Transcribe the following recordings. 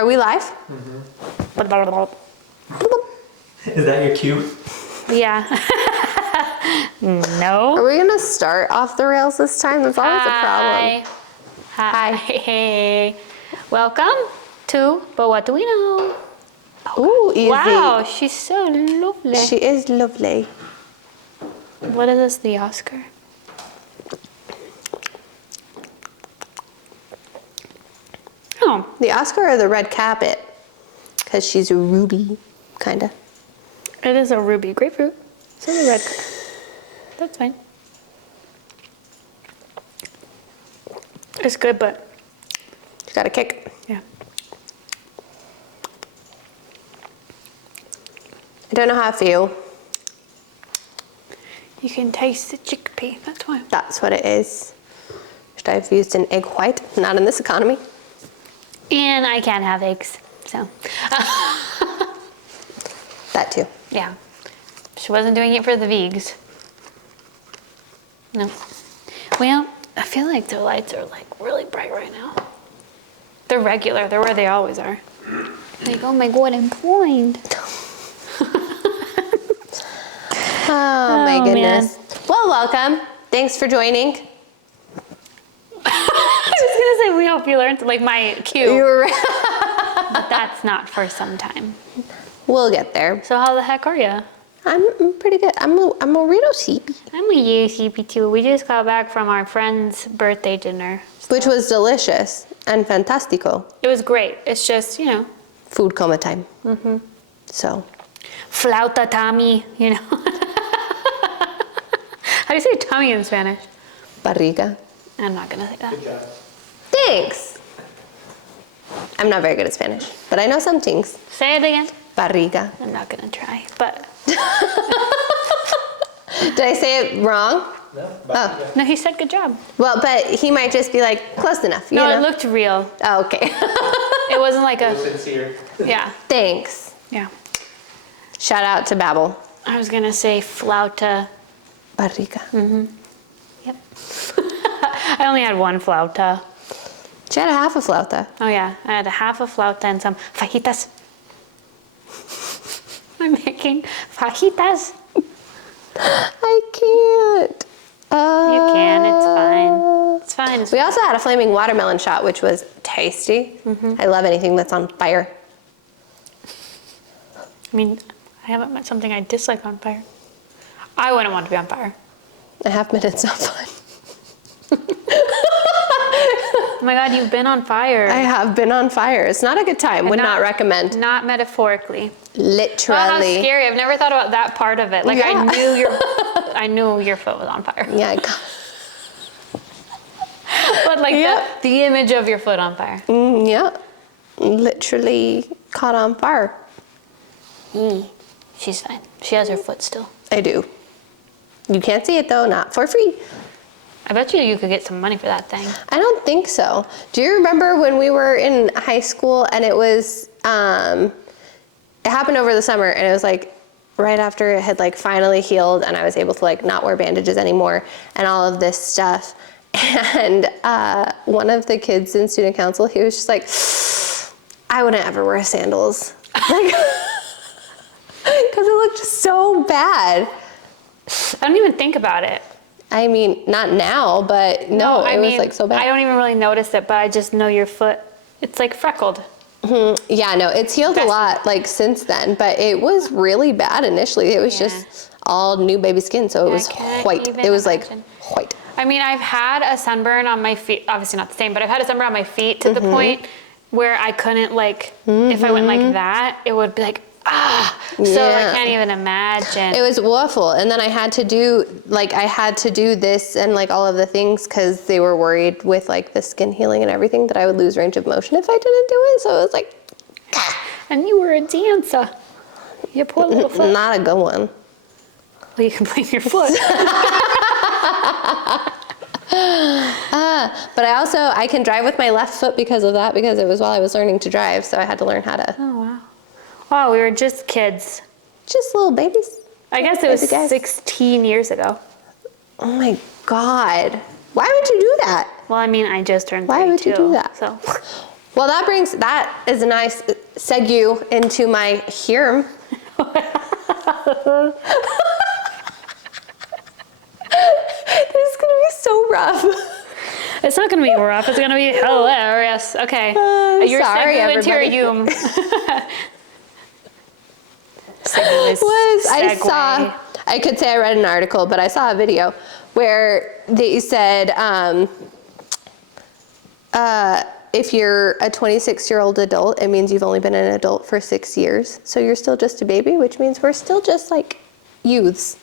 Are we live? Is that your cue? Yeah. No. Are we gonna start off the rails this time? That's always a problem. Hi. Hey. Welcome to But What Do We Know? Ooh, easy. Wow, she's so lovely. She is lovely. What is this, the Oscar? Oh. The Oscar or the red carpet? Because she's a ruby, kinda. It is a ruby grapefruit. So the red. That's fine. It's good, but She's got a kick. yeah. I don't know how I feel. You can taste the chickpea. That's why. That's what it is. Should I have used an egg white? Not in this economy. And I can't have eggs, so. That too. Yeah. She wasn't doing it for the vegs. No. Well, I feel like their lights are like really bright right now. They're regular. They're where they always are. Like, oh my god, I'm blind. Oh my Oh, goodness. Well, welcome. Thanks for joining. I was gonna say we hope you learned, like my cue, You were right. but that's not for some time. We'll get there. So how the heck are you? I'm pretty good. I'm a little sleepy. I'm with you, CP2. We just got back from our friend's birthday dinner. Which was delicious and fantastico. It was great. It's just, you know, Food coma time. Mm-hmm. So. flauta tummy, you know. How do you say tummy in Spanish? Barriga. I'm not gonna say that. Good job. Thanks. I'm not very good at Spanish, but I know some things. Say it again. Barriga. I'm not gonna try, but Did I say it wrong? No? Oh. no, he said good job. Well, but he might just be like, close enough. No, you know? it looked real. Oh, okay. It wasn't like a, Sincere. yeah, Thanks. yeah. Shout out to Babel. I was gonna say flauta. Barriga. Yep. I only had one flauta. She had a half a flauta. Oh yeah, I had a half a flauta and some fajitas. I'm making fajitas. I can't. You can, it's fine. It's fine. It's We also had a flaming watermelon shot, which was tasty. I love anything that's on fire. I mean, I haven't met something I dislike on fire. I wouldn't want to be on fire. I have minutes, not fun. Oh my God, you've been on fire. I have been on fire. It's not a good time. Would not recommend. Not metaphorically. Literally. Oh, how scary. I've never thought about that part of it. Like Yeah. I knew your foot was on fire. Yeah. But like Yep. the image of your foot on fire. Yeah. Literally caught on fire. She's fine. She has her foot still. I do. You can't see it though, not for free. I bet you could get some money for that thing. I don't think so. Do you remember when we were in high school and it was, it happened over the summer and it was like right after it had like finally healed and I was able to like not wear bandages anymore and all of this stuff. And one of the kids in student council, he was just like, I wouldn't ever wear sandals. Like, because it looked so bad. I don't even think about it. I mean, not now, but no, it was like so bad. I don't even really notice it, but I just know your foot. It's like freckled. Yeah, no, it's healed a lot like since then, but it was really bad initially. It was Yeah. just all new baby skin, so it was can't white. even It was imagine. like white. I mean, I've had a sunburn on my feet. Obviously not the same, but I've had a sunburn on my feet to the point where I couldn't like, if I went like that, it would be like, ah. So Yeah. I can't even imagine. It was awful. And then I had to do this and like all of the things because they were worried with like the skin healing and everything that I would lose range of motion if I didn't do it. So it was like, And you were a dancer. Your poor little foot. not a good one. Well, you can blame your foot. But I can drive with my left foot because of that, because it was while I was learning to drive. So I had to learn how to, Oh, wow. Wow, we were just kids. just little babies. I guess it was Baby guys. 16 years ago. Oh my God. Why would you do that? Well, I mean, I just turned 32. Why would you do that? So, Well, that is a nice segue into my Hirm. This is gonna be so rough. It's not going to be rough. It's going to be hilarious. Okay. You're sorry, segue into your everybody. Segue. I could say I read an article, but I saw a video where they said if you're a 26-year-old adult, it means you've only been an adult for 6 years. So you're still just a baby, which means we're still just like youths.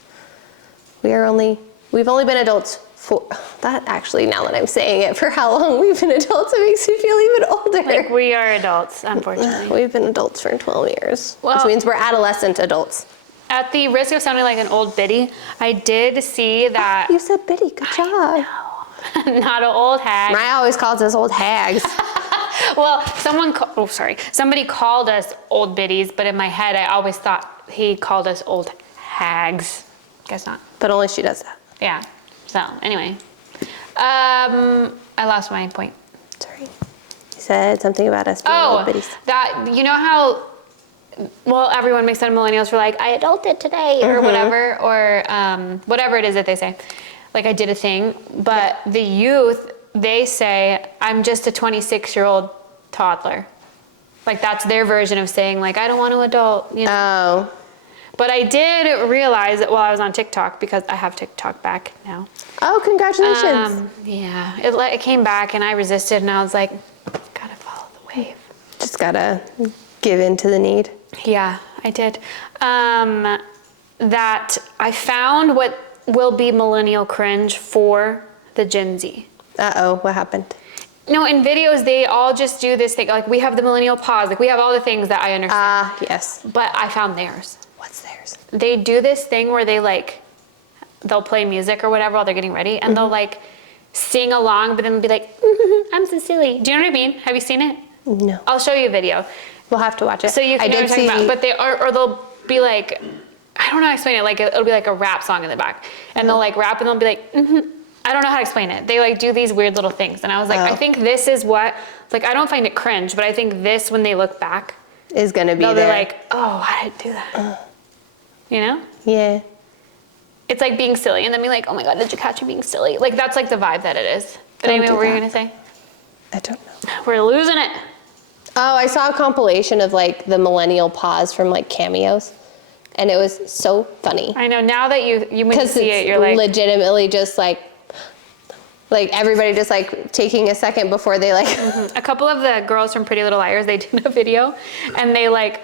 We've only been adults for that. Actually, now that I'm saying it, for how long we've been adults, it makes me feel even older. Like we are adults, unfortunately. We've been adults for 12 years, Well, which means we're adolescent adults. At the risk of sounding like an old biddy, I did see that. You said Biddy, good job. Not an old hag. Maya always calls us old hags. Well, somebody called us old biddies, but in my head, I always thought he called us old hags. Guess not. But only she does that. Yeah. So anyway, I lost my point. Sorry. You said something about us being old biddies. That, you know how, well, everyone makes fun of millennials for like, I adulted today or whatever, or whatever it is that they say. Like I did a thing, but the youth, they say, I'm just a 26-year-old toddler. Like that's their version of saying like, I don't want to adult, you know? Oh. But I did realize that while I was on TikTok, because I have TikTok back now. Oh, congratulations. Yeah, it came back and I resisted and I was like, gotta follow the wave. Just gotta give in to the need. Yeah, I did. That I found what will be millennial cringe for the Gen Z. Uh-oh, what happened? No, in videos, they all just do this thing. Like we have the millennial pause. Like we have all the things that I understand. Ah, yes. But I found theirs. What's theirs? They do this thing where they'll play music or whatever while they're getting ready, and they'll like sing along, but then they'll be like, I'm so silly. Do you know what I mean? Have you seen it? No. I'll show you a video. We'll have to watch it. So you can I know did what I'm talking see. about. But they'll be like, I don't know how to explain it. Like it'll be like a rap song in the back, and they'll like rap and they'll be like, I don't know how to explain it. They like do these weird little things, and I was like, I think this is what. Like I don't find it cringe, but I think this when they look back Is gonna be they'll there. be like, oh, why did I do that? You know? Yeah. It's like being silly, and then be like, oh my god, did you catch me being silly? Like that's like the vibe that it is. But Don't anyway, do what were you that. gonna say? I don't know. We're losing it. Oh, I saw a compilation of like the millennial pause from like cameos, and it was so funny. I know. Now that you when you Because see it's it, you're like, legitimately just like everybody just like taking a second before they like. A couple of the girls from Pretty Little Liars, they did a video, and they like,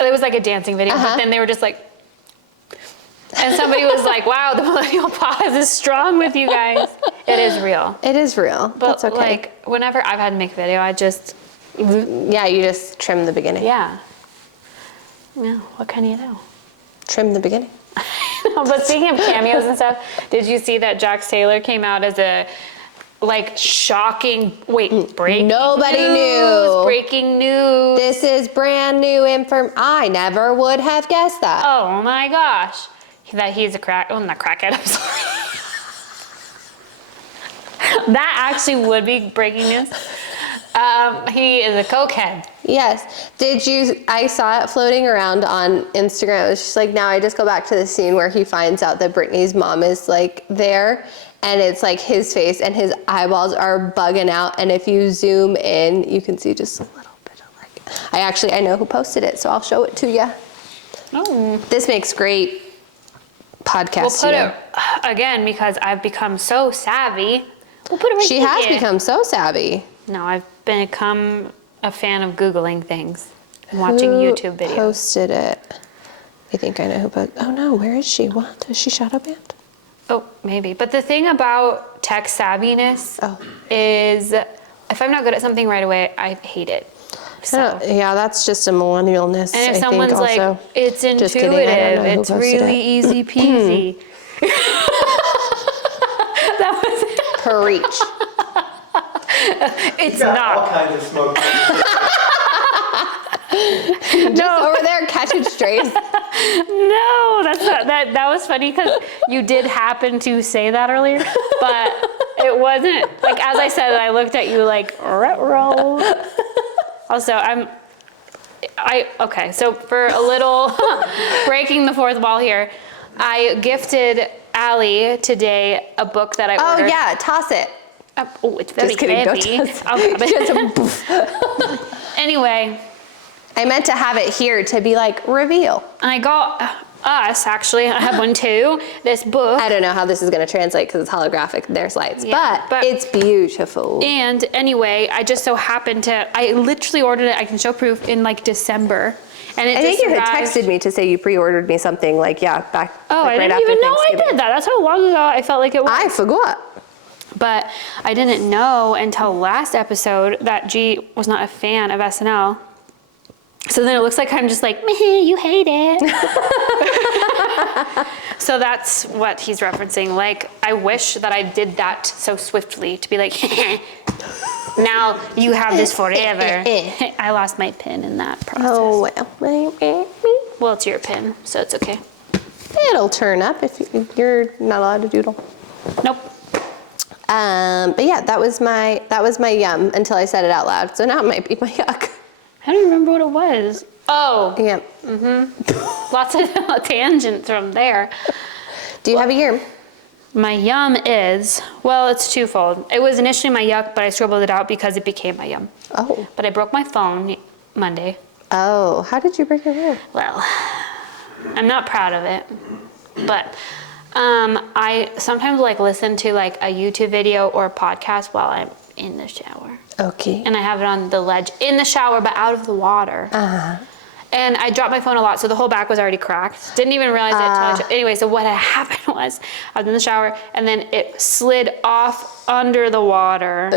it was like a dancing video, but then they were just like, and somebody was like, wow, the millennial pause is strong with you guys. It is real. It is real. But That's okay. like, whenever I've had to make a video, I just, Yeah, you just trim the beginning. yeah. No, what can you do? Trim the beginning. But speaking of cameos and stuff, did you see that Jax Taylor came out as a like shocking breaking Nobody news, knew. breaking news. This is brand new I never would have guessed that. Oh my gosh. That he's a not crackhead, I'm sorry. That actually would be breaking news. He is a cokehead. Yes. I saw it floating around on Instagram. It was just like, now I just go back to the scene where he finds out that Britney's mom is like there, and it's like his face and his eyeballs are bugging out. And if you zoom in, you can see just a little bit of like, I know who posted it, so I'll show it to you. Oh. This makes great podcast. We'll put it, again, because I've become so savvy. We'll put it right She here. has become so savvy. No, I've become a fan of Googling things and watching Who YouTube videos. posted it? I think I know who posted. Oh no, where is she? What? Is she shadow banned? Oh, maybe. But the thing about tech savviness Oh. is if I'm not good at something right away, I hate it. So. Yeah, that's just a millennialness. And if I someone's think like, also. it's Just kidding, I don't intuitive, know who it's posted really it. easy peasy. That was Preach. It's Got all not. kinds of smoke. Just over there catching strays. No, that's not that. That was funny because you did happen to say that earlier, but It wasn't, like, as I said, I looked at you like, ruh-roh. Also, okay, so for a little breaking the fourth wall here, I gifted Allie today a book that I Oh ordered. yeah, toss it. Oh, it's very Just kidding, don't heavy. toss it. I'll grab it. Anyway, I meant to have it here to be like, reveal. I got us, actually, I have one too, this book. I don't know how this is going to translate because it's holographic. There's lights, Yeah, but it's beautiful. And anyway, I just so happened I literally ordered it, I can show proof, in like December. And it I think just you had arrived- texted me to say you pre-ordered me something like, back Oh, like I right didn't after even know I Thanksgiving. did that. That's how long ago I felt like it was. I forgot. But I didn't know until last episode that G was not a fan of SNL. So then it looks like I'm just like, meh, you hate it. So that's what he's referencing. Like, I wish that I did that so swiftly to be like, now you have this forever. I lost my pin in that process. Oh, well. Well, it's your pin, so it's okay. It'll turn up if you're not allowed to doodle. Nope. But yeah, that was my yum until I said it out loud. So now it might be my yuck. I don't remember what it was. Oh, Yeah. lots of tangents from there. Do you have a year? My yum is, well, it's twofold. It was initially my yuck, but I scribbled it out because it became my yum. Oh. But I broke my phone Monday. Oh, how did you break your phone? Well, I'm not proud of it, but I sometimes like listen to like a YouTube video or a podcast while I'm in the shower. Okay. And I have it on the ledge in the shower, but out of the water. Uh-huh. And I dropped my phone a lot, so the whole back was already cracked. Didn't even realize it until anyway, so what had happened was I was in the shower and then it slid off under the water.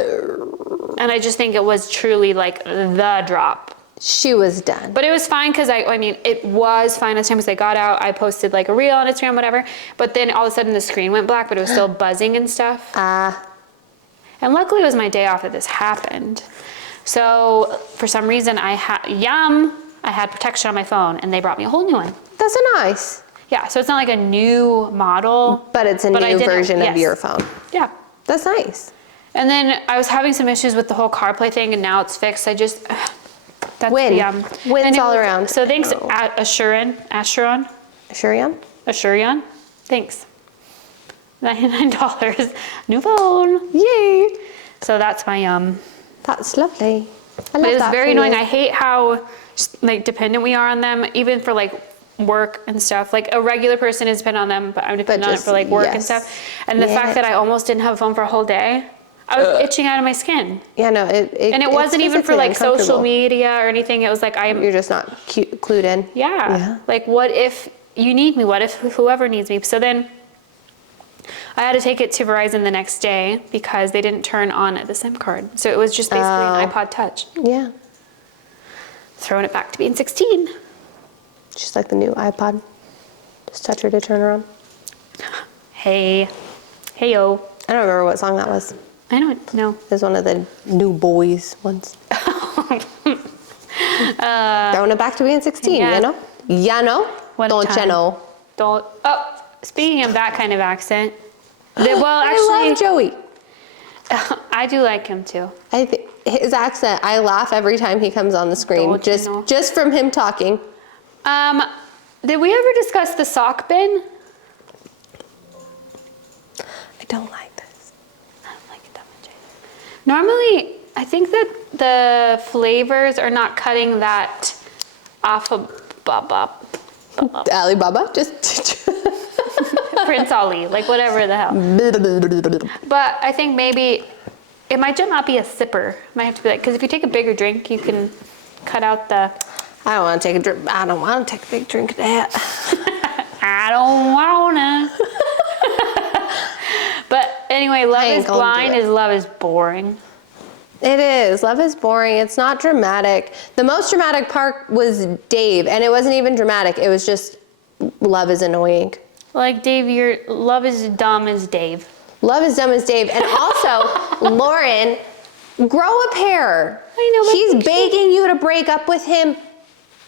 And I just think it was truly like the drop. She was done. But it was fine because I mean, it was fine as time as I got out. I posted like a reel on Instagram, whatever. But then all of a sudden the screen went black, but it was still buzzing and stuff. And luckily it was my day off that this happened. So for some reason I had protection on my phone and they brought me a whole new one. That's nice. Yeah, so it's not like a new model. But it's a I new didn't- version yes. of your phone. Yeah. That's nice. And then I was having some issues with the whole CarPlay thing and now it's fixed. That's Win. yum. Wins And all around. So thanks, Assuron. Shuriam? Thanks. $99. New phone. Yay. So that's my yum. That's lovely. I But love it's that very for annoying. you. I hate how like dependent we are on them, even for like work and stuff. Like a regular person is dependent on them, but I'm dependent on it just- for like work and yes. stuff. And the Yeah. fact that I almost didn't have a phone for a whole day, I was itching out of my skin. Yeah, no, And it it's wasn't even for physically like social uncomfortable. media or anything. It was like You're just not clued in. yeah. Like what if you need me? What if whoever needs me? So then I had to take it to Verizon the next day because they didn't turn on the SIM card. So it was just basically an iPod Touch. Yeah. Throwing it back to being 16. Just like the new iPod. Just touch her to turn her on. Hey. Hey-yo. I don't remember what song that was. I don't know. It was one of the new boys ones. Throwing it back to being 16, yeah. you know? Ya know? What a Don't you time. know? Don't. Oh, speaking of that kind of accent. Well, I actually, love Joey. I do like him too. His accent, I laugh every time he comes on the screen. Don't you know? Just from him talking. Did we ever discuss the sock bin? I don't like this. I don't like it that much either. Normally, I think that the flavors are not cutting that off of Alibaba, just. Prince Ali, like whatever the hell. But I think maybe it might just not be a sipper. It might have to be like, because if you take a bigger drink, you can cut out the. I don't want to take a drink. I don't want to take a big drink of that. I don't wanna. But anyway, Love ain't is gonna do blind it. is Love is boring. It is. Love is boring. It's not dramatic. The most dramatic part was Dave, and it wasn't even dramatic. It was just Love is annoying. Like Dave, your Love is dumb as Dave. Love is dumb as Dave. And also, Lauren, grow a pair. I know, but He's begging you to break up with him.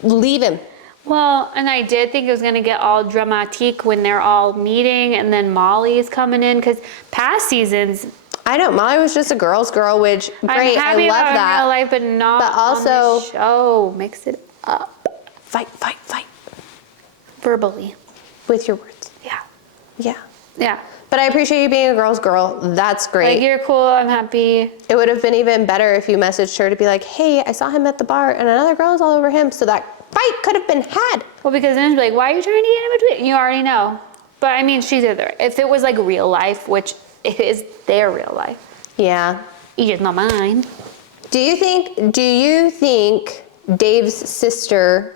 Leave him. Well, and I did think it was gonna get all dramatique when they're all meeting, and then Molly's coming in, because past seasons, I know, Molly was just a girl's girl, which, great, I'm happy I love about that. in real life, but not But also- on the show. Mix it up. Fight. Verbally. With your words. Yeah. Yeah. Yeah. But I appreciate you being a girl's girl. That's great. Like, you're cool. I'm happy. It would have been even better if you messaged her to be like, hey, I saw him at the bar and another girl is all over him. So that fight could have been had. Well, because then it's like, why are you trying to get in between? You already know. But I mean, she's either. If it was like real life, which it is their real life. Yeah. It's just not mine. Do you think Dave's sister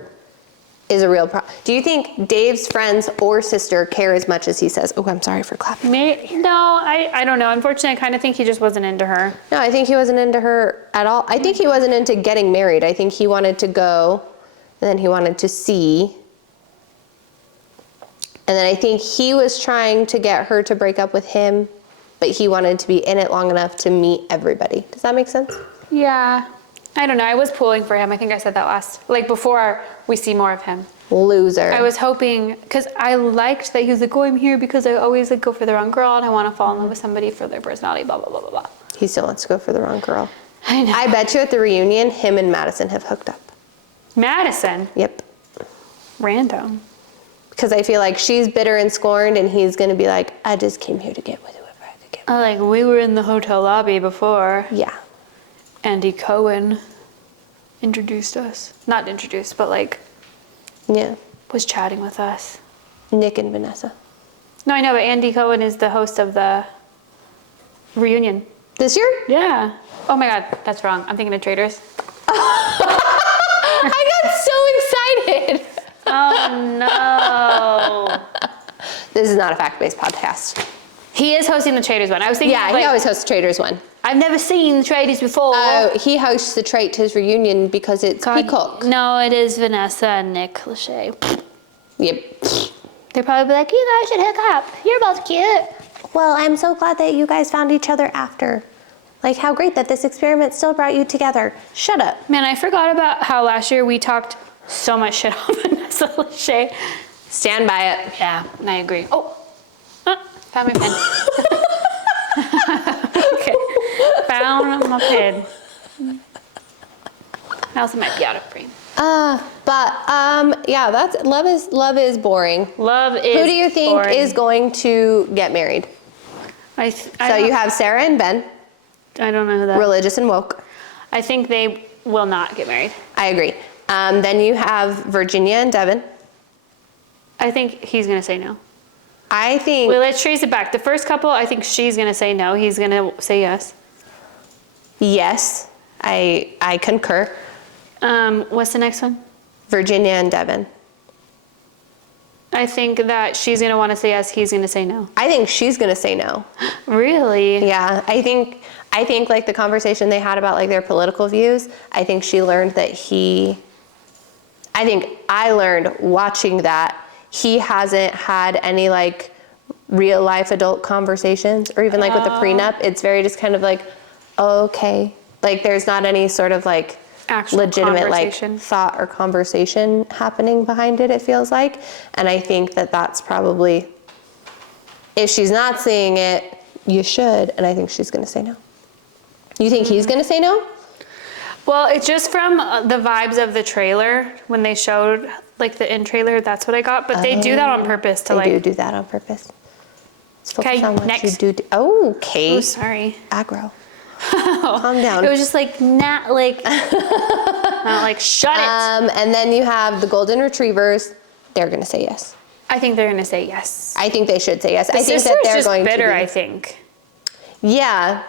is a real problem? Do you think Dave's friends or sister care as much as he says? Oh, I'm sorry for clapping. No, I don't know. Unfortunately, I kind of think he just wasn't into her. No, I think he wasn't into her at all. I think he wasn't into getting married. I think he wanted to go and then he wanted to see. And then I think he was trying to get her to break up with him, but he wanted to be in it long enough to meet everybody. Does that make sense? Yeah. I don't know. I was pulling for him. I think I said that before we see more of him. Loser. I was hoping, because I liked that he was like, oh, I'm here because I always like go for the wrong girl and I want to fall in love with somebody for their personality, blah, blah, blah, blah, blah. He still wants to go for the wrong girl. I know. I bet you at the reunion, him and Madison have hooked up. Madison. Yep. Random. Because I feel like she's bitter and scorned and he's going to be like, I just came here to get with whoever I could get with. Oh, like we were in the hotel lobby before. Yeah. Andy Cohen introduced us. Not introduced, but like Yeah. was chatting with us. Nick and Vanessa. No, I know, but Andy Cohen is the host of the reunion. This year? Yeah. Oh my God, that's wrong. I'm thinking of Traders. I got so excited. Oh no. This is not a fact-based podcast. He is hosting the Traders one. I was thinking, Yeah, like, he always hosts Traders one. I've never seen the Traders before. Oh, he hosts the Traitors reunion because it's God, Peacock. No, it is Vanessa and Nick Lachey. Yep. They'll probably be like, you guys should hook up. You're both cute. Well, I'm so glad that you guys found each other after. Like, how great that this experiment still brought you together. Shut up. Man, I forgot about how last year we talked so much shit on Vanessa Lachey. Stand by it. Yeah, and I agree. Oh, found my pen. Okay, found my pen. I also might be out of brain. Yeah, that's love is boring. Love is Who do you think boring. is going to get married? So you have Sarah and Ben, I don't know who that. religious and woke. I think they will not get married. I agree. Then you have Virginia and Devin. I think he's gonna say no. I think Well, let's trace it back. The first couple, I think she's gonna say no. He's gonna say yes. yes, I concur. What's the next one? Virginia and Devin. I think that she's gonna want to say yes. He's gonna say no. I think she's gonna say no. Really? Yeah, I think like the conversation they had about like their political views, I think she learned that I think I learned watching that he hasn't had any like real life adult conversations or even like with the prenup. It's very just kind of like, okay. Like there's not any sort of like Actual legitimate like conversation. thought or conversation happening behind it, it feels like. And I think that that's probably, if she's not seeing it, you should. And I think she's gonna say no. You think he's gonna say no? Well, it's just from the vibes of the trailer when they showed like the in trailer. That's what I got. But they do that on purpose to They like. do that on purpose. Let's focus Okay, on what next. you do. Oh, Kate. Oh, sorry. Aggro. Calm down. It was just like not like, not like shut it. And then you have the golden retrievers. They're gonna say yes. I think they're gonna say yes. I think they should say yes. The I think sister's that they're just going bitter. to. I think. Yeah.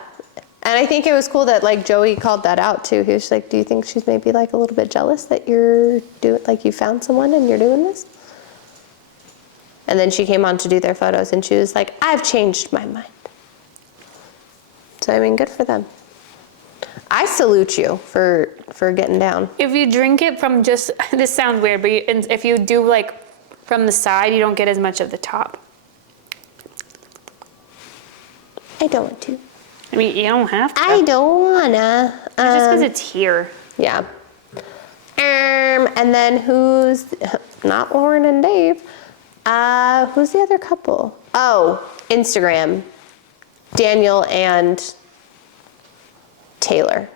And I think it was cool that like Joey called that out too. He was like, do you think she's maybe like a little bit jealous that you're doing, like you found someone and you're doing this? And then she came on to do their photos and she was like, I've changed my mind. So I mean, good for them. I salute you for getting down. If you drink it from just, this sounds weird, but if you do like from the side, you don't get as much of the top. I don't want to. I mean, you don't have to. I don't wanna. Just because it's here. Yeah. And then who's, not Lauren and Dave, who's the other couple? Oh, Instagram. Daniel and Taylor.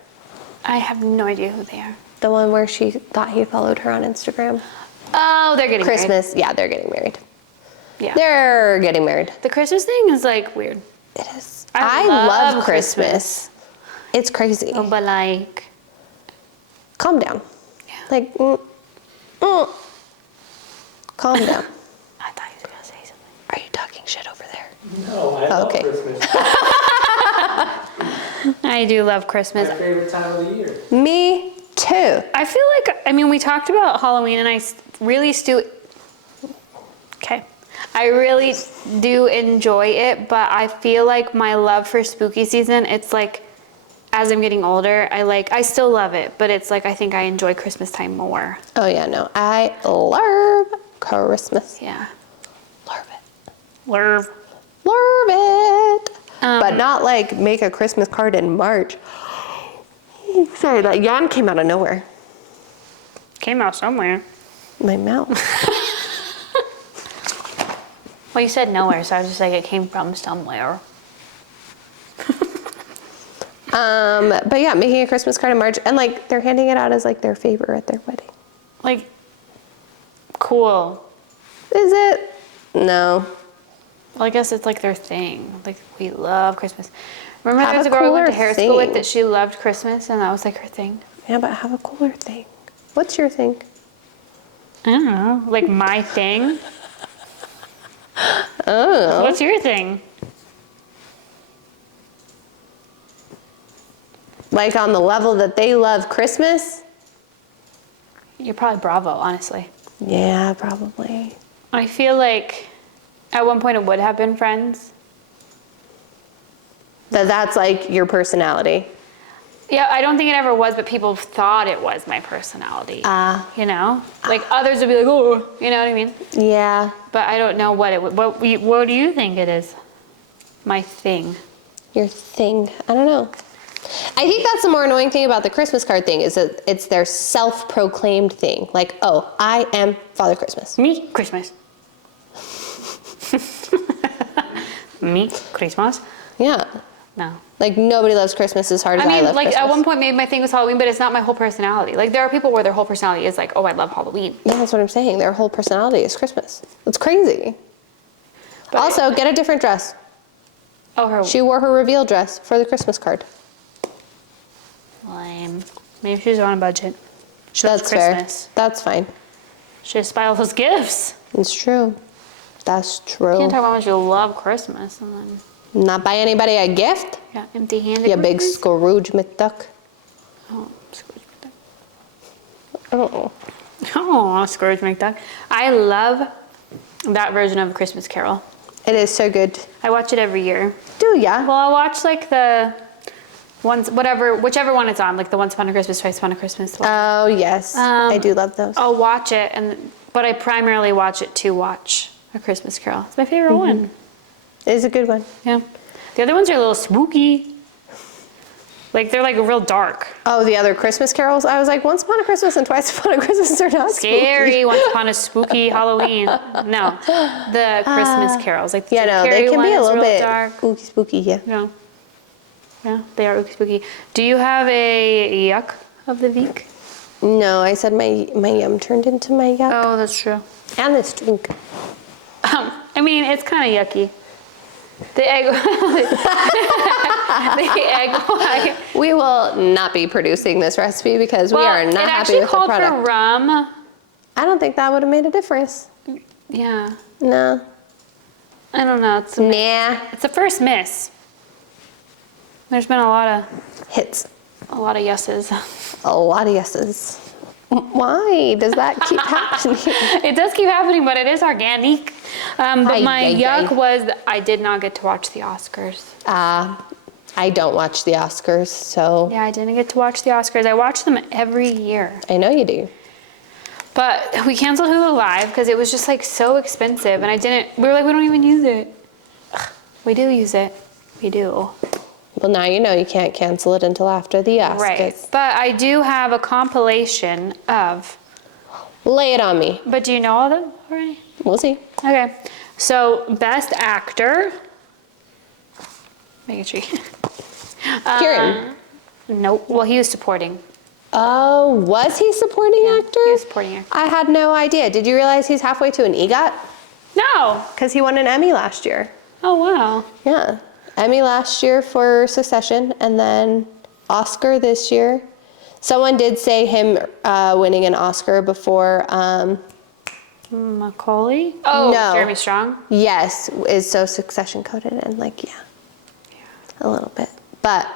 I have no idea who they are. The one where she thought he followed her on Instagram. Oh, they're getting married. Christmas. Yeah, they're getting married. Yeah. They're getting married. The Christmas thing is like weird. It is. I I love love Christmas. It's crazy. Oh, but like, Calm down. Yeah. Like, calm down. I thought you were gonna say something. Are you talking shit over there? No, I love Okay. Christmas. I do love Christmas. My favorite time of the year. Me too. I feel like, I mean, we talked about Halloween and I really okay. I really do enjoy it, but I feel like my love for spooky season, it's like, as I'm getting older, I still love it, but it's like, I think I enjoy Christmas time more. Oh yeah, no. I love Christmas. Yeah. Love it. Love. Love it. Um, But not like make a Christmas card in March. Sorry, that yawn came out of nowhere. Came out somewhere. My mouth. Well, you said nowhere, so I was just like, it came from somewhere. But yeah, making a Christmas card in March, and like they're handing it out as like their favor at their wedding. Like, cool. Is it? No. Well, I guess it's like their thing. Like, we love Christmas. Remember Have there was a a girl we went to cooler hair school with thing. that she loved Christmas and that was like her thing? Yeah, but have a cooler thing. What's your thing? I don't know. Like my thing? Oh. What's your thing? Like on the level that they love Christmas? You're probably Bravo, honestly. Yeah, probably. I feel like at one point it would have been Friends. That's like your personality. Yeah, I don't think it ever was, but people thought it was my personality. You know? Like others would be like, oh, you know what I mean? Yeah. But I don't know what it would. What do you think it is? My thing. Your thing. I don't know. I think that's the more annoying thing about the Christmas card thing is that it's their self-proclaimed thing. Like, oh, I am Father Christmas. Me, Christmas. Me, Christmas. Yeah. No. Like nobody loves Christmas as hard as I mean, love like Christmas. at one point maybe my thing was Halloween, but it's not my whole personality. Like there are people where their whole personality is like, oh, I love Halloween. Yeah, that's what I'm saying. Their whole personality is Christmas. It's crazy. But Also, get a different dress. oh, her She wore her reveal dress for the Christmas card. lame. Maybe she's on a budget. She loves That's fair. Christmas. That's fine. She just buy all those gifts. It's true. That's true. Can't talk about how much you love Christmas and then Not buy anybody a gift? yeah, empty-handed. You big Christmas. Scrooge McDuck. Oh, Scrooge McDuck. Oh. Oh, Scrooge McDuck. I love that version of Christmas Carol. It is so good. I watch it every year. Do ya? Well, I watch like the ones, whichever one it's on, like the Once Upon a Christmas, Twice Upon a Christmas. Oh, yes. I do love those. I'll watch it, but I primarily watch it to watch A Christmas Carol. It's my favorite one. It is a good one. Yeah. The other ones are a little spooky. Like they're like real dark. Oh, the other Christmas carols? I was like, Once Upon a Christmas and Twice Upon a Christmas are not Scary. spooky. Once Upon a Spooky Halloween. No, the Christmas carols. Like the Yeah, no, Jim they Carrey can be a one is little real bit dark. spooky, yeah. No. Yeah, they are ooky spooky. Do you have a yuck of the week? No, I said my yum turned into my yuck. Oh, that's true. And this drink. I mean, it's kind of yucky. The egg, the egg white. We will not be producing this recipe because we are not it happy actually with the called product. for rum. I don't think that would have made a difference. Yeah, No. I don't know. Nah. It's a first miss. There's been a lot of Hits. yeses. A lot of yeses. Why does that keep happening? It does keep happening, but it is organic. But Ay, my ay, yuck ay. was I did not get to watch the Oscars. I don't watch the Oscars, so Yeah, I didn't get to watch the Oscars. I watch them every year. I know you do. But we canceled Hulu Live because it was just like so expensive, and we were like, we don't even use it. Ugh, we do use it. We do. Well, now you know you can't cancel it until after the Oscars. Right. But I do have a compilation of. Lay it on me. But do you know all of them already? We'll see. Okay. So, Best Actor. Making sure. Kieran. Nope. Well, he was supporting. Oh, was he supporting actor? He was supporting actor. I had no idea. Did you realize he's halfway to an EGOT? No. Because he won an Emmy last year. Oh, wow. Yeah. Emmy last year for Succession, and then Oscar this year. Someone did say him winning an Oscar before. Macaulay? Oh, No. Jeremy Strong? Yes, is so Succession coded, and like, yeah, a little bit. But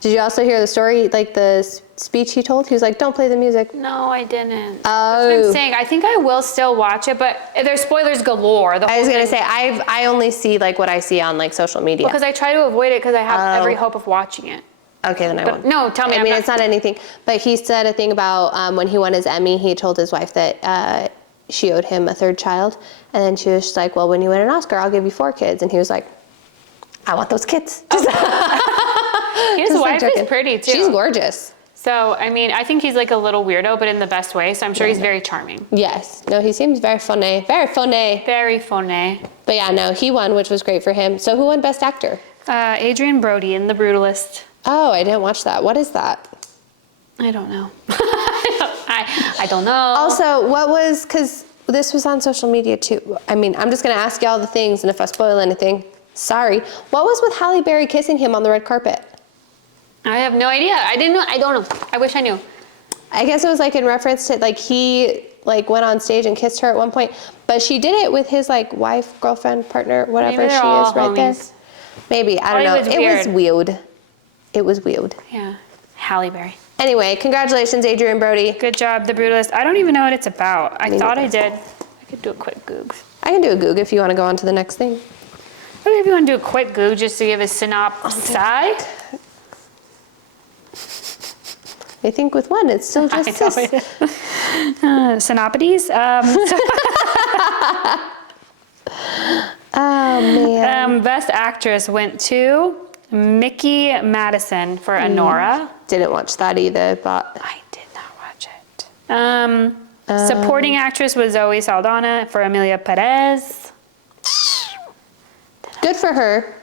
did you also hear the story, like the speech he told? He was like, don't play the music. No, I didn't. Oh. That's what I'm saying. I think I will still watch it, but there's spoilers galore. I was going to say, I only see like what I see on like social media. Because I try to avoid it because I have every hope of watching it. Okay, then I won't. No, tell me. I mean, it's not anything. But he said a thing about when he won his Emmy, he told his wife that she owed him a third child. And then she was just like, well, when you win an Oscar, I'll give you 4 kids. And he was like, I want those kids. His wife is pretty too. She's gorgeous. So, I mean, I think he's like a little weirdo, but in the best way. So I'm sure he's very charming. Yes. No, he seems very funny. Very funny. Very funny. But yeah, no, he won, which was great for him. So who won Best Actor? Adrian Brody in The Brutalist. Oh, I didn't watch that. What is that? I don't know. I don't know. Also, what was, because this was on social media too. I mean, I'm just going to ask you all the things, and if I spoil anything, sorry. What was with Halle Berry kissing him on the red carpet? I have no idea. I didn't know. I don't know. I wish I knew. I guess it was like in reference to like he like went on stage and kissed her at one point, but she did it with his like wife, girlfriend, partner, whatever Maybe she they're all is right there. homies. Maybe, I don't know. Hollywood's It was weird. It was weird. Yeah. Halle Berry. Anyway, congratulations, Adrian Brody. Good job, The Brutalist. I don't even know what it's about. I thought neither. I did. I could do a quick Goog. I can do a Goog if you want to go on to the next thing. Okay, if you want to do a quick Goog just to give a synopsis. I think with one, it's still just this. Synoptides. Oh, man. Best Actress went to Mickey Madison for Anora. Didn't watch that either, but I did not watch it. Supporting Actress was Zoe Saldana for Amelia Perez. good for her.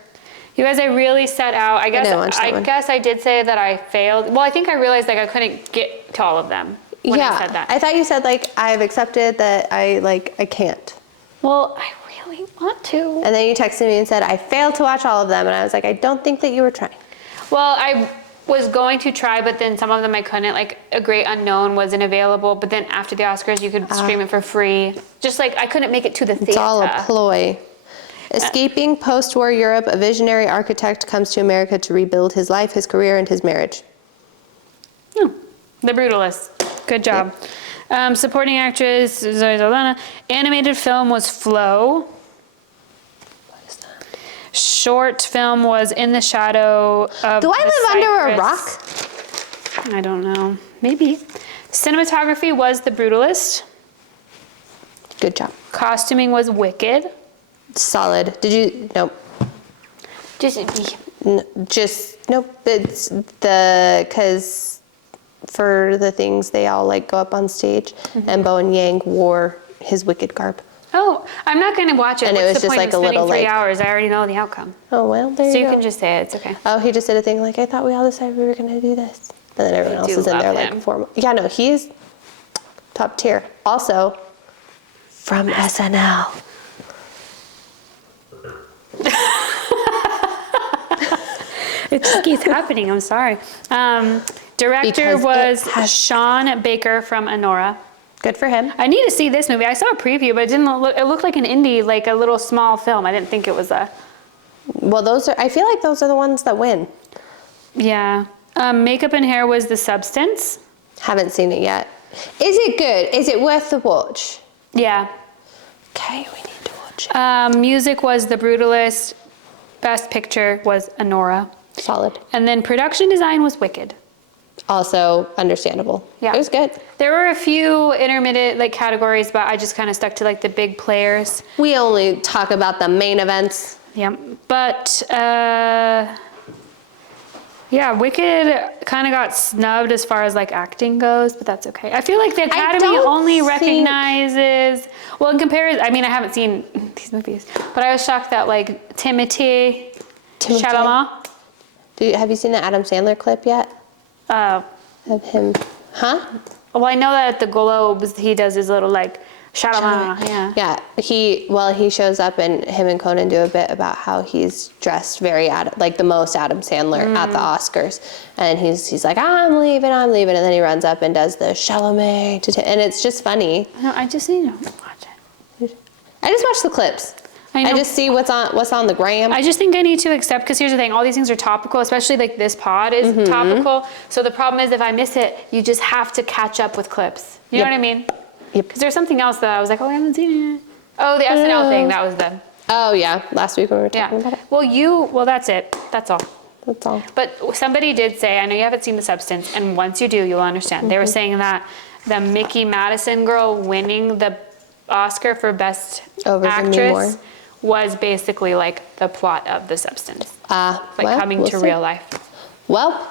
You guys, I really set out. I didn't watch that one. guess I did say that I failed. Well, I think I realized like I couldn't get to all of them when I said that. I thought you said like I've accepted that I can't. Well, I really want to. And then you texted me and said I failed to watch all of them, and I was like, I don't think that you were trying. Well, I was going to try, but then some of them I couldn't. Like A Great Unknown wasn't available, but then after the Oscars, you could stream it for free. Just like I couldn't make it to the theater. It's all a ploy. Escaping post-war Europe, a visionary architect comes to America to rebuild his life, his career, and his marriage. The Brutalist. Good job. Supporting actress, Zoe Saldana. Animated film was Flow. What is that? Short film was In the Shadow of Do I the live under a Cypress. rock? I don't know. Maybe. Cinematography was The Brutalist. Good job. Costuming was Wicked. Solid. Did you? Nope. Nope. It's because for the things they all like go up on stage, and Bowen Yang wore his Wicked garb. Oh, I'm not going to watch it. And it What's was the just point like of a spending little, 3 like- hours? I already know the outcome. Oh well, there So you you go. can just say it. It's okay. Oh, he just did a thing like I thought we all decided we were gonna do this, and then everyone else do is in there love like him. formal. Yeah, no, he's top tier. Also, from SNL. It just keeps happening. I'm sorry. Director Because was it has- Sean Baker from Anora. Good for him. I need to see this movie. I saw a preview, but it didn't look. It looked like an indie, like a little small film. I didn't think it was a. Well, those are. I feel like those are the ones that win. Yeah. Makeup and hair was The Substance. Haven't seen it yet. Is it good? Is it worth the watch? Yeah. Okay, we need to watch it. Music was The Brutalist. Best Picture was Anora. Solid. And then production design was Wicked. Also understandable. Yeah. It was good. There were a few intermittent like categories, but I just kind of stuck to like the big players. We only talk about the main events. Yeah. But yeah, Wicked kind of got snubbed as far as like acting goes, but that's okay. I feel like the Academy don't only think- recognizes, well, in comparison, I mean, I haven't seen these movies, but I was shocked that like Timothée Chalamet Have you seen the Adam Sandler clip yet? Uh, Of him? Huh? well, I know that at the Globes he does his little like shalama. Yeah. Yeah, he shows up and him and Conan do a bit about how he's dressed very like the most Adam Sandler at the Oscars, and he's like, I'm leaving, and then he runs up and does the Chalamet, and it's just funny. No, I just need to watch it. I just watch the clips. I just see what's on the gram. I just think I need to accept, because here's the thing, all these things are topical, especially like this pod is topical. So the problem is if I miss it, you just have to catch up with clips. You know what I mean? Yep. Because there's something else that I was like, oh, I haven't seen it. Oh, the SNL thing, that was the. Oh yeah, last week when we were talking about it. Well, that's it. That's all. That's all. But somebody did say, I know you haven't seen The Substance, and once you do, you'll understand. They were saying that the Mickey Madison girl winning the Oscar for Best Over Demi Moore. Actress was basically like the plot of The Substance. Like coming to real life. Well,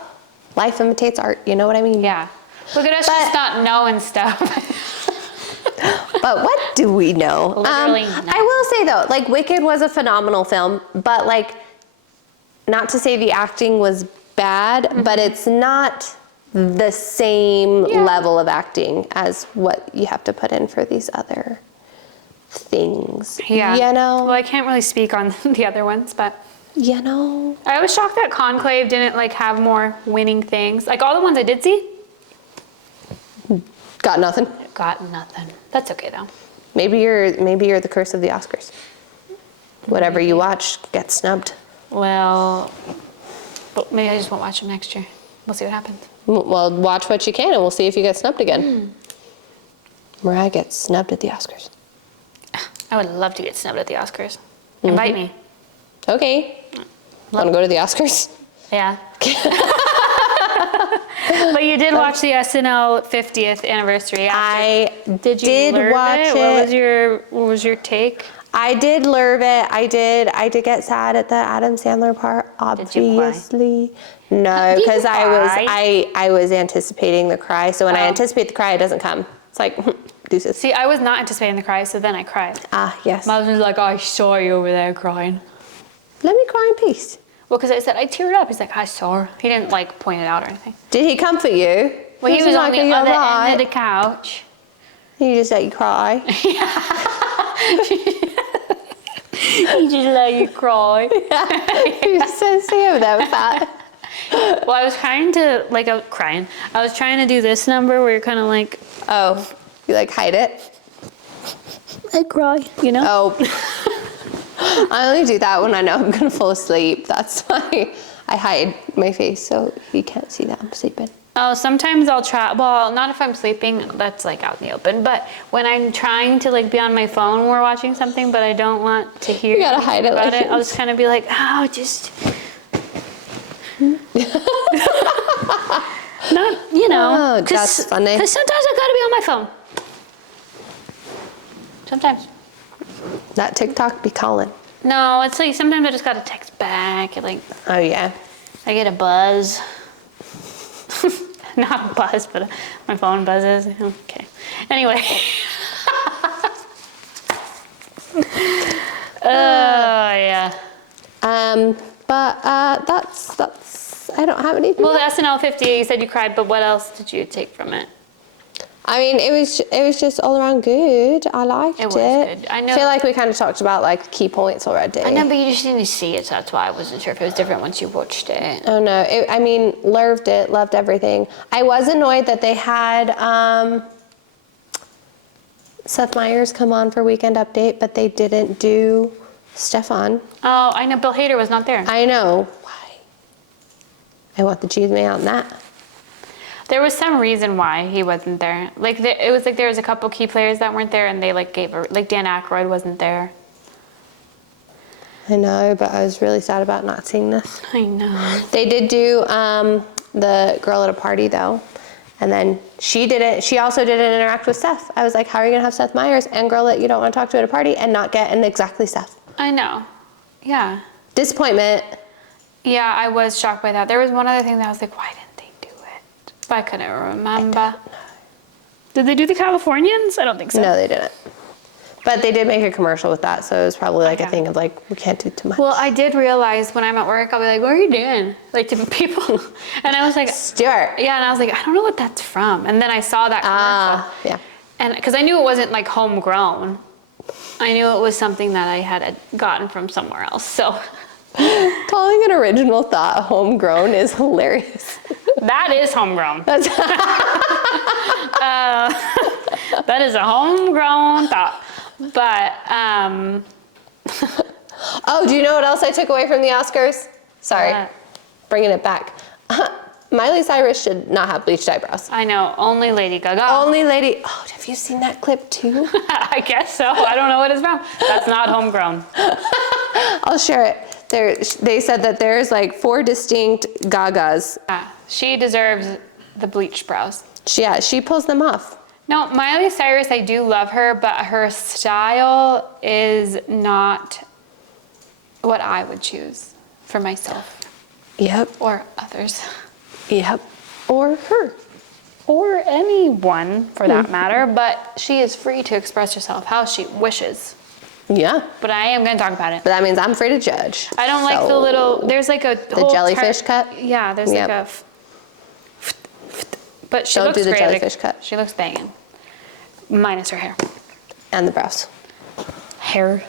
life imitates art, you know what I mean? Yeah. Look at us just not knowing stuff. But what do we know? Literally I will say though, like Wicked was a phenomenal film, but like, not to say the acting was bad, but it's not the same level of acting as what you have to put in for these other things. Yeah. You know? Well, I can't really speak on the other ones, but. You know? I was shocked that Conclave didn't like have more winning things. Like all the ones I did see. Got nothing. Got nothing. That's okay though. Maybe you're the curse of the Oscars. Whatever you watch gets snubbed. Well, but maybe I just won't watch them next year. We'll see what happens. Well, watch what you can and we'll see if you get snubbed again. Mariah gets snubbed at the Oscars. I would love to get snubbed at the Oscars. Invite me. Okay. Want to go to the Oscars? Yeah. But you did watch the SNL 50th anniversary after. Did watch it. What was your take? I did lurve it. I did get sad at the Adam Sandler part, obviously. No, because I was anticipating the cry. So when I anticipate the cry, it doesn't come. It's like deuces. See, I was not anticipating the cry, so then I cried. Ah, yes. My husband's like, I saw you over there crying. Let me cry in peace. Well, because I said, I teared up. He's like, I saw her. He didn't like point it out or anything. Did he comfort you? Well, he was on the other end of the couch. He just let you cry. He just let you cry. You're so silly over there with that. Well, I was trying to, like, I was trying to do this number where you're kind of like, Oh, you like hide it? I cry, you know? Oh. I only do that when I know I'm gonna fall asleep. That's why I hide my face so he can't see that I'm sleeping. Oh, sometimes I'll try, well, not if I'm sleeping, that's like out in the open, but when I'm trying to like be on my phone when we're watching something, but I don't want to hear You gotta hide it about like it, I'll just kind of be like, oh, just, not, you know. Oh, that's funny. Because sometimes I gotta be on my phone. Sometimes. That TikTok be calling. No, it's like sometimes I just gotta text back, like, Oh yeah. I get a buzz. Not a buzz, but my phone buzzes. Okay. Anyway. Yeah. But that's I don't have anything. Well, the SNL 50, you said you cried, but what else did you take from it? I mean, it was just all around good. I liked it. It was good. I know. Feel like we kind of talked about like key points already. I know, but you just didn't see it, so that's why I wasn't sure if it was different once you watched it. Oh no, I mean, loved it, loved everything. I was annoyed that they had Seth Meyers come on for Weekend Update, but they didn't do Stefan. Oh, I know, Bill Hader was not there. I know. Why? I want the cheese man on that. There was some reason why he wasn't there. Like, it was like there was a couple key players that weren't there, and they like like Dan Aykroyd wasn't there. I know, but I was really sad about not seeing this. I know. They did do the girl at a party though, and then she also didn't interact with Seth. I was like, how are you gonna have Seth Meyers and girl that you don't want to talk to at a party and not get an exactly Seth? I know. Yeah. Disappointment. Yeah, I was shocked by that. There was one other thing that I was like, why didn't they do it? But I couldn't remember. Did they do the Californians? I don't think so. No, they didn't. But they did make a commercial with that, so it was probably like a Okay. thing of like, we can't do too much. Well, I did realize when I'm at work, I'll be like, what are you doing? Like to people. And I was like, Stuart. yeah, and I was like, I don't know what that's from. And then I saw that commercial. Yeah. And because I knew it wasn't like homegrown. I knew it was something that I had gotten from somewhere else. So Calling an original thought homegrown is hilarious. that is homegrown. That's That is a homegrown thought. But Oh, do you know what else I took away from the Oscars? Sorry, What? bringing it back. Miley Cyrus should not have bleached eyebrows. I know, only Lady Gaga. Only lady. Oh, have you seen that clip too? I guess so. I don't know what it's from. That's not homegrown. I'll share it. They said that there's like 4 distinct Gagas. Yeah, she deserves the bleached brows. Yeah, she pulls them off. No, Miley Cyrus, I do love her, but her style is not what I would choose for myself Yep. or others. Yep. Or her. Or anyone for that matter, but she is free to express herself how she wishes. Yeah. But I am going to talk about it. But that means I'm free to judge. I don't like the So- little, there's like a The jellyfish cut? Yeah, there's Yep. like a, but she Don't looks do the great. jellyfish cut. She looks banging. Minus her hair. And the brows. Hair.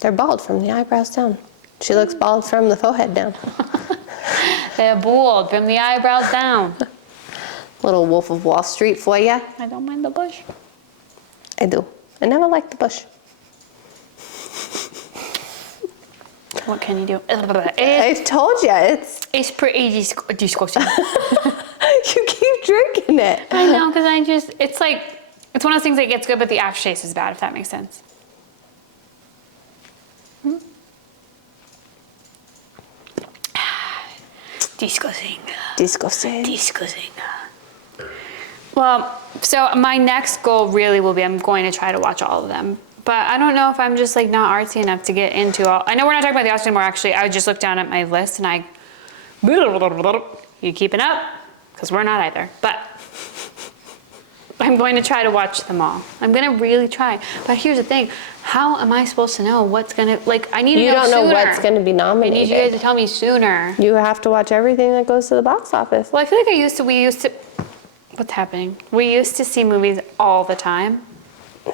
They're bald from the eyebrows down. She looks bald from the forehead down. They're bald from the eyebrows down. Little Wolf of Wall Street for ya. I don't mind the bush. I do. I never liked the bush. What can you do? I told you, It's pretty disgusting. you keep drinking it. I know, because it's like, it's one of those things that gets good, but the aftertaste is bad, if that makes sense. Disgusting. Disgusting. Disgusting. Well, so my next goal really will be I'm going to try to watch all of them. But I don't know if I'm just like not artsy enough to get into all. I know we're not talking about the Oscars anymore, actually. I just looked down at my list and I. You keeping up? Because we're not either. But I'm going to try to watch them all. I'm going to really try. But here's the thing. How am I supposed to know what's going to, like, I need to You know don't sooner. know what's going to be I nominated. need you guys to tell me sooner. You have to watch everything that goes to the box office. Well, I feel like we used to, what's happening? We used to see movies all the time.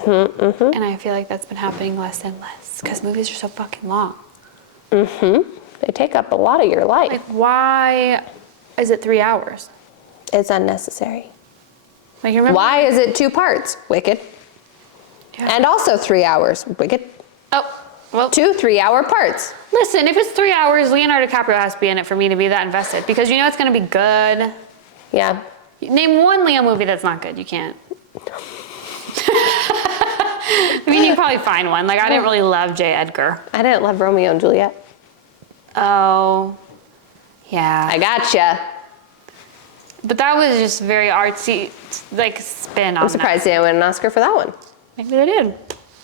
And I feel like that's been happening less and less because movies are so fucking long. They take up a lot of your life. Like, why is it 3 hours? It's unnecessary. Like, you remember? Why is it 2 parts? Wicked. Yeah. And also 3 hours. Wicked. Oh, well, 2 3-hour parts. listen, if it's 3 hours, Leonardo DiCaprio has to be in it for me to be that invested because you know it's going to be good. Yeah. Name one Leo movie that's not good. You can't. I mean, you can probably find one. Like, I didn't really love J. Edgar. I didn't love Romeo and Juliet. Oh, yeah. I gotcha. But that was just very artsy, like, spin on I'm surprised they didn't win an Oscar for that one. that. Maybe they did.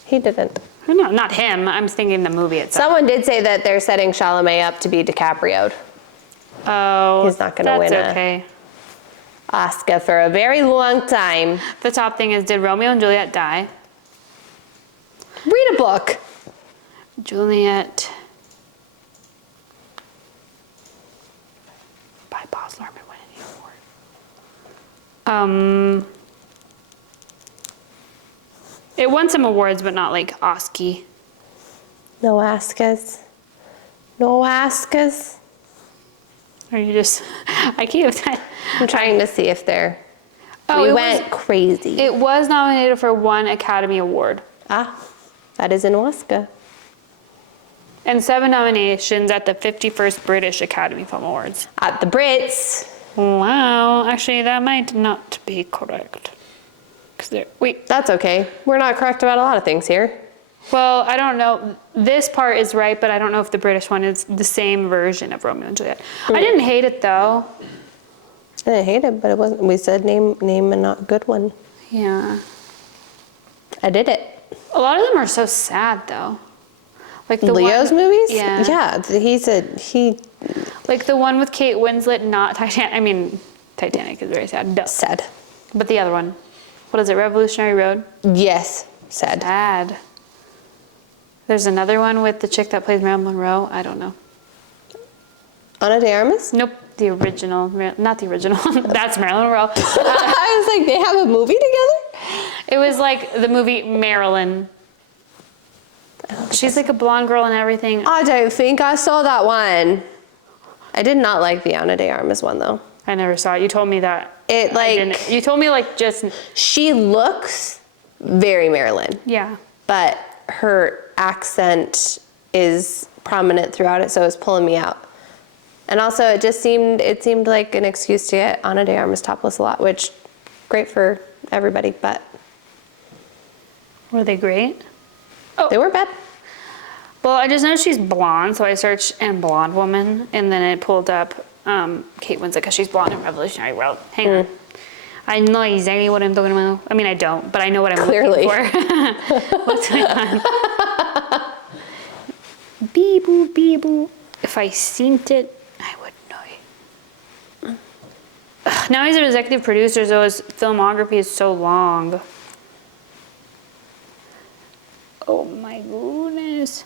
He didn't. No, not him. I'm thinking the movie itself. Someone did say that they're setting Chalamet up to be DiCaprio'd. Oh, He's not gonna win That's a- okay. Oscar for a very long time. The top thing is, did Romeo and Juliet die? Read a book. Juliet by Baz Luhrmann win any award? It won some awards, but not like Oscar. No Oscars. No Oscars. Or you just, I keep. I'm trying to see if they're. Oh, we it went was, crazy. it was nominated for 1 Academy Award That is an Oscar. and 7 nominations at the 51st British Academy Film Awards. At the Brits. Wow, actually, that might not be correct. Wait, That's okay. We're not correct about a lot of things here. well, I don't know. This part is right, but I don't know if the British one is the same version of Romeo and Juliet. I didn't hate it though. I didn't hate it, but it wasn't. We said name a not good one. Yeah. I did it. A lot of them are so sad though. Like the Leo's one, movies? Yeah. Yeah. He Like the one with Kate Winslet, not Titanic. I mean, Titanic is very sad. Duh. said. But the other one. What is it, Revolutionary Road? Yes, said. Sad. There's another one with the chick that plays Marilyn Monroe. I don't know. Ana de Armas? Nope, the original. Not the original. That's Marilyn Monroe. I was like, they have a movie together? It was like the movie Marilyn. She's like a blonde girl and everything. I don't think I saw that one. I did not like the Ana de Armas one though. I never saw it. You told me that. It like, You told me like just. she looks very Marilyn, Yeah. but her accent is prominent throughout it, so it's pulling me out. And also it seemed like an excuse to get Ana de Armas topless a lot, which great for everybody, but Were they great? they were bad. Well, I just know she's blonde, so I searched "and blonde woman," and then it pulled up Kate Winslet because she's blonde in Revolutionary Road. Hang on. I know exactly what I'm talking about. I mean, I don't, but I know what I'm Clearly. looking for. What's going on? Bee-boo, bee-boo. If I seen it, I would know. Ugh, now he's an executive producer, so his filmography is so long. Oh my goodness.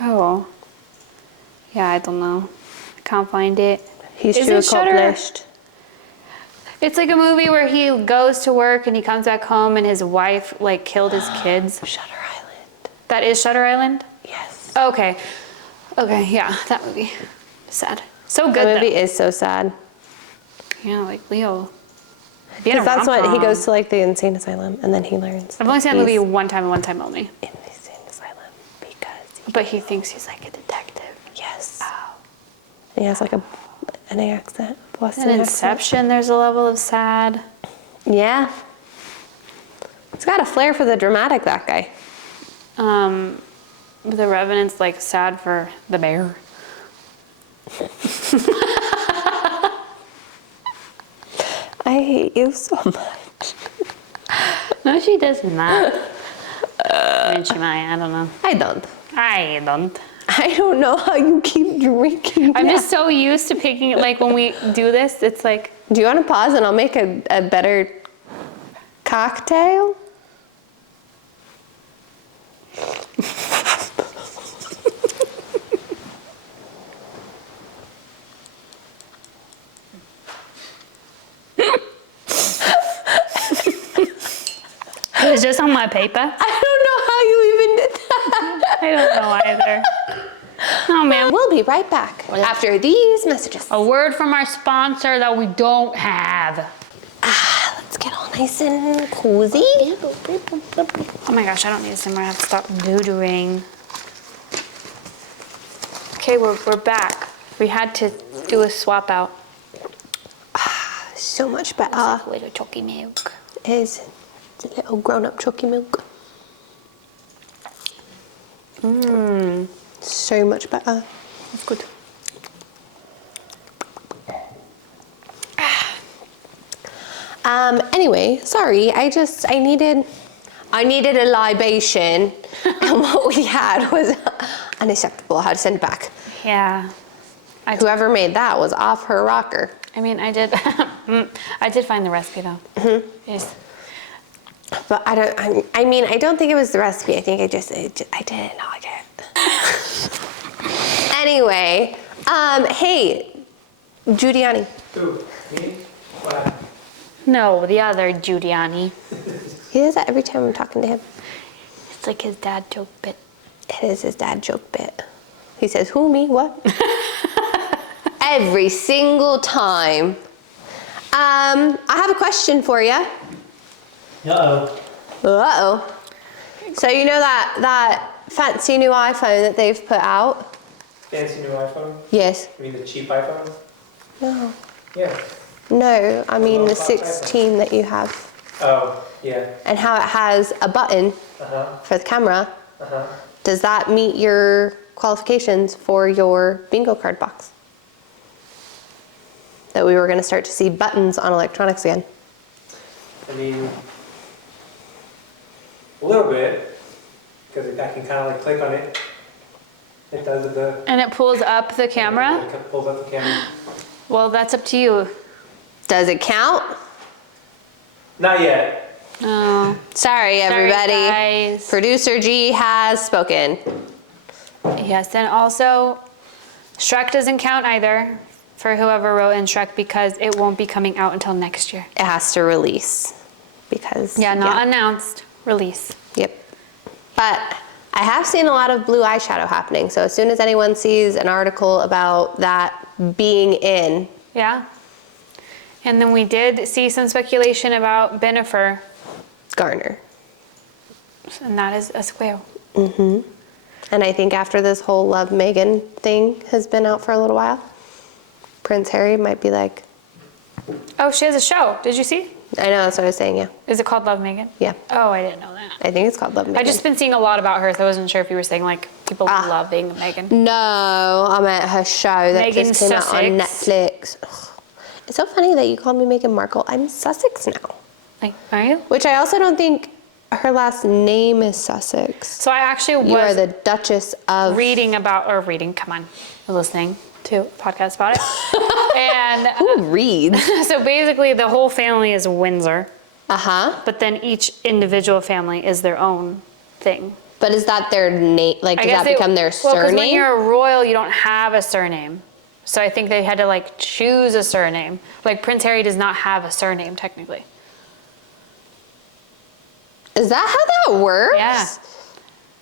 Oh. Yeah, I don't know. I can't find it. He's Is too it Shudder? accomplished. It's like a movie where he goes to work and he comes back home and his wife like killed his kids. Shutter Island. That is Shutter Island? Yes. Okay. Okay, yeah, that movie. Sad. So good That movie though. is so sad. Yeah, like Leo. Being a Because that's what he rom-com. goes to like the insane asylum and then he learns. I've only seen that he's movie one time and one time only. in the insane asylum because But he thinks he's like a detective. yes. Oh. He has like an accent. Boston In accent. Inception, there's a level of sad. Yeah. He's got a flair for the dramatic, that guy. The Revenant's like sad for the bear. I hate you so much. No, she does not. I mean, she might. I don't know. I don't. I don't. I don't know how you keep drinking. I'm that. just so used to picking it. Like when we do this, it's like, Do you want to pause and I'll make a better cocktail? it was just on my paper. I don't know how you even did that. I don't know either. Oh man. We'll be right back after these messages. A word from our sponsor that we don't have. Let's get all nice and cozy. Oh my gosh, I don't need a simmer. I have to stop doodling. Okay, we're back. We had to do a swap out. So much better. Little chalky milk. Is a little grown-up chalky milk. So much better. That's good. Anyway, sorry. I needed a libation, and what we had was unacceptable. I had to send it back. Yeah. Whoever made that was off her rocker. I mean, I did. I did find the recipe though. Yes. But I don't think it was the recipe. I think I didn't like it. Anyway, hey, Giuliani. Who? Me? What? No, the other Giuliani. He does that every time I'm talking to him. It's like his dad joke bit. It is his dad joke bit. He says, who, me, what? Every single time. I have a question for you. Uh-oh. Uh-oh. So you know that fancy new iPhone that they've put out? Fancy new iPhone? Yes. You mean the cheap iPhone? No. Yeah. No, I mean the Well, I'll type it. 16 that you have. Oh, yeah. And how it has a button Uh-huh. for the camera. Uh-huh. Does that meet your qualifications for your bingo card box? That we were going to start to see buttons on electronics again. I mean, a little bit, because I can kind of like click on it. It does, it does. And it pulls up the camera? It pulls up the camera. Well, that's up to you. Does it count? Not yet. Oh, Sorry, everybody. guys. Producer G has spoken. Yes, and also, Shrek doesn't count either for whoever wrote in Shrek because it won't be coming out until next year. It has to release because Not announced, release. Yep. But I have seen a lot of blue eyeshadow happening. So as soon as anyone sees an article about that being in, Yeah. And then we did see some speculation about Bennifer, Garner. and that is a square. And I think after this whole Love Meghan thing has been out for a little while, Prince Harry might be like, Oh, she has a show. Did you see? I know, that's what I was saying, yeah. Is it called Love Megan? Yeah. Oh, I didn't know that. I think it's called Love Meghan. I've just been seeing a lot about her, so I wasn't sure if you were saying like people loving Megan. No, I meant her show that Meghan just came out on Sussex. Netflix. Ugh. It's so funny that you called me Meghan Markle. I'm Sussex now. Like, are you? Which I also don't think her last name is Sussex. So I actually You are was the Duchess of... come on, listening to a podcast about it. And Who reads? so basically the whole family is Windsor, Uh-huh. but then each individual family is their own thing. But is that their name? Like, does that become their Well, because when surname? you're a royal, you don't have a surname. So I think they had to like choose a surname. Like Prince Harry does not have a surname technically. Is that how that works? Yeah.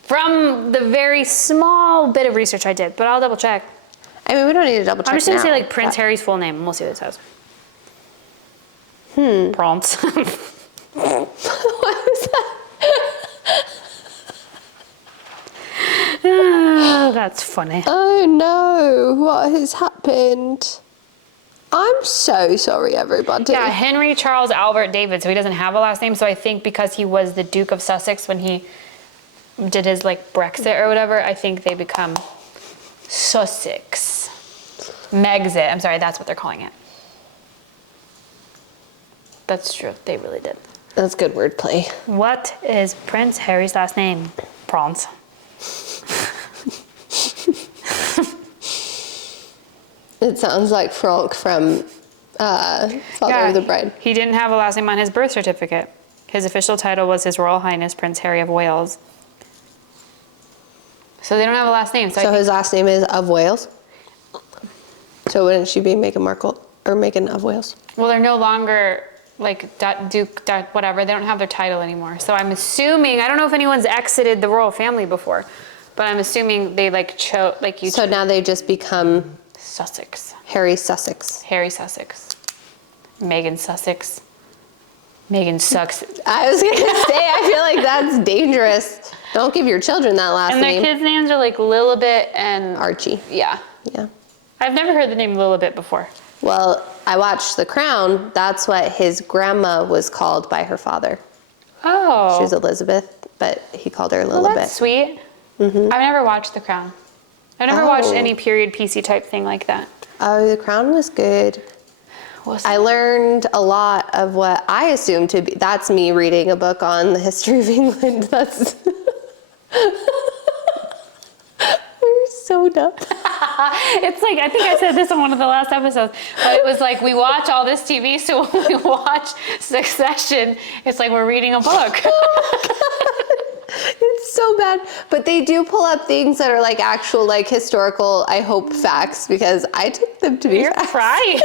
From the very small bit of research I did, but I'll double check. I mean, we don't need to double check I'm just gonna say now, like Prince but- Harry's full name, and we'll see what it says. Prance. What was that? Oh, that's funny. Oh no, what has happened? I'm so sorry, everybody. Yeah, Henry Charles Albert David. So he doesn't have a last name. So I think because he was the Duke of Sussex when he did his like Brexit or whatever, I think they become Sussex. Megxit. I'm sorry, that's what they're calling it. That's true. They really did. That's good wordplay. What is Prince Harry's last name? Prance. It sounds like Franck from Father of the Bride. He didn't have a last name on his birth certificate. His official title was His Royal Highness Prince Harry of Wales. So they don't have a last name. So his last name is of Wales? So wouldn't she be Meghan Markle or Meghan of Wales? Well, they're no longer like Duke, whatever. They don't have their title anymore. So I'm assuming, I don't know if anyone's exited the royal family before, but I'm assuming they like chose, like you So now they just become Sussex. Harry Sussex. Harry Sussex. Meghan Sussex. Meghan sucks. I was gonna say, I feel like that's dangerous. Don't give your children that last And their name. kids' names are like Lilibet and Archie. yeah. Yeah. I've never heard the name Lilibet before. Well, I watched The Crown. That's what his grandma was called by her father. Oh. She was Elizabeth, but he called her Well, Lilibet. that's sweet. I've never watched The Crown. I've never watched Oh. any period piecey type thing like that. Oh, The Crown was good. I learned a lot of what I assumed to be. That's me reading a book on the history of England. That's. We're so dumb. It's like, I think I said this on one of the last episodes, but it was like we watch all this TV, so when we watch Succession, it's like we're reading a book. It's so bad. But they do pull up things that are like actual, like historical, I hope, facts, because I took them to be You're facts. crying.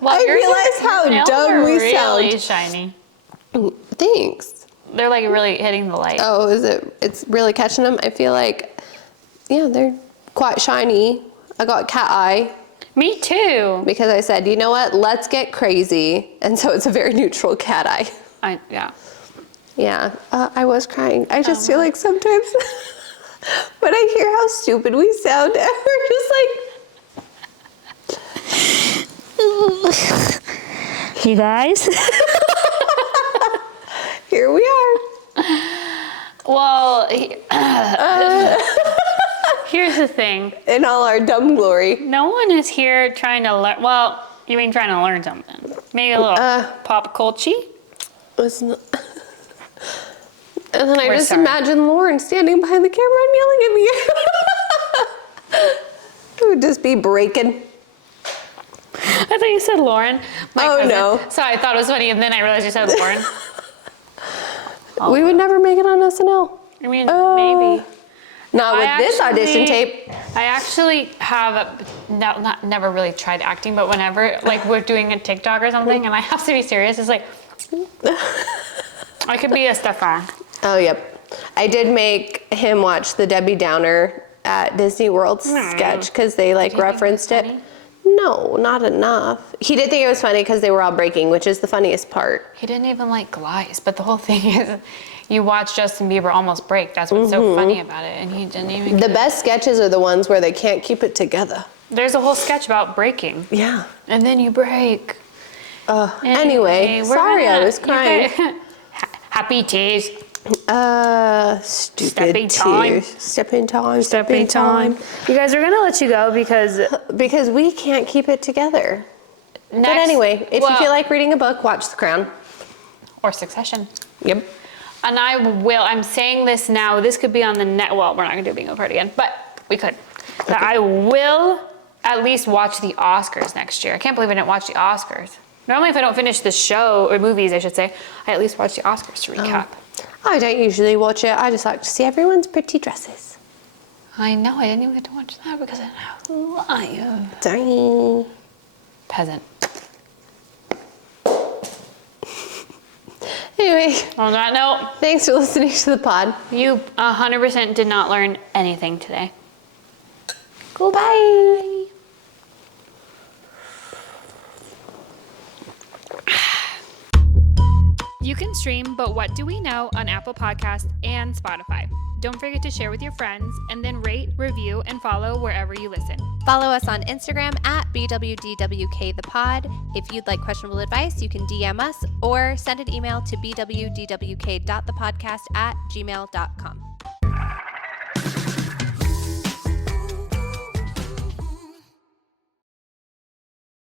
Well, I yours realize how your nails dumb are we really sound. shiny. Thanks. They're like really hitting the light. Oh, is it? It's really catching them? I feel like, yeah, they're quite shiny. I got cat eye Me too. because I said, you know what? Let's get crazy. And so it's a very neutral cat eye. Yeah. Yeah, I was crying. I just feel like sometimes when I hear how stupid we sound, we're just like, You guys? here we are. Well, here's the thing. In all our dumb glory. No one is here trying to learn. Well, you mean trying to learn something? Maybe a little pop culture. It's not, And then I We're just sorry. imagine Lauren standing behind the camera and yelling at me. It would just be breaking. I thought you said Lauren. My Oh, cousin. no. So I thought it was funny, and then I realized you said Lauren. We would never make it on SNL. I mean, maybe. Not with I this audition actually- tape. I actually have never really tried acting, but whenever like we're doing a TikTok or something, and I have to be serious, it's like I could be a Stefan. Oh, yep. I did make him watch the Debbie Downer at Disney World sketch because they like Did he think it was referenced it. funny? No, not enough. He did think it was funny because they were all breaking, which is the funniest part. He didn't even like Glice, but the whole thing is, you watch Justin Bieber almost break. That's what's so funny about it, and he didn't even. The best sketches are the ones where they can't keep it together. There's a whole sketch about breaking, Yeah. and then you break. Anyway, we're sorry I gonna- was crying. Happy tears. Stupid Stepping time. tears. Stepping time. You guys, we're gonna let you go because Because we can't keep it together. next. But anyway, if you well, feel like reading a book, watch The Crown. or Succession. Yep. And I'm saying this now, this could be on the net, well, we're not gonna do a bingo card again, but we could. That I will at least watch the Oscars next year. I can't believe I didn't watch the Oscars. Normally if I don't finish the show, or movies I should say, I at least watch the Oscars to recap. I don't usually watch it. I just like to see everyone's pretty dresses. I know, I didn't even get to watch that because I didn't have live. Dang. Peasant. Anyway, On that note, thanks for listening to the pod. you 100% did not learn anything today. Goodbye. You can stream But What Do We Know on Apple Podcasts and Spotify. Don't forget to share with your friends and then rate, review, and follow wherever you listen. Follow us on Instagram at BWDWKThePod. If you'd like questionable advice, you can DM us or send an email to bwdwk.thepodcast@gmail.com.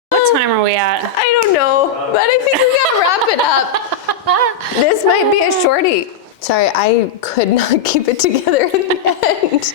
What time are we at? I don't know, but I think we gotta wrap it up. This might be a shorty. Sorry, I could not keep it together at the end.